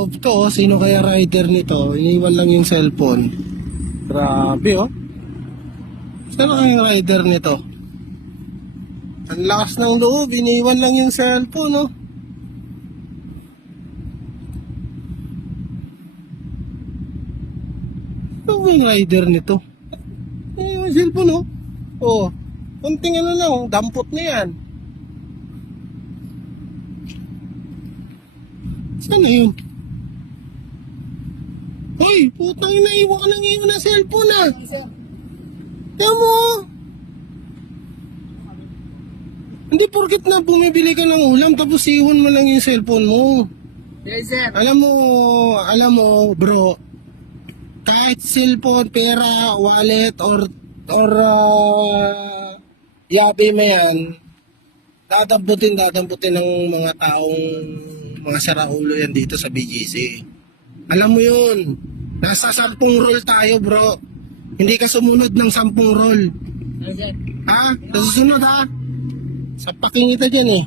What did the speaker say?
loob to, oh. Sino kaya rider nito? Iniwan lang yung cellphone. Grabe, oh. Sino kaya yung rider nito? Ang lakas ng loob, iniwan lang yung cellphone, oh. Ano ba yung rider nito? Yung cellphone, oh. Oh, konting ano lang, dampot na yan. Saan na yun? Hoy, putang ina, iwan ka lang iwan ng cellphone, ah. Tiyan mo, oh. Hindi porket na bumibili ka ng ulam tapos iwan mo lang yung cellphone mo. Yes, sir. Alam mo bro, kahit cellphone, pera, wallet or yabe mo yan, dadamputin ng mga taong mga saraulo yan dito sa BGC. Alam mo yun, nasa 10 roll tayo bro. Hindi ka sumunod ng 10 roll. Yes, sir. Ha? Nasusunod ha? Sa paking kita dyan eh.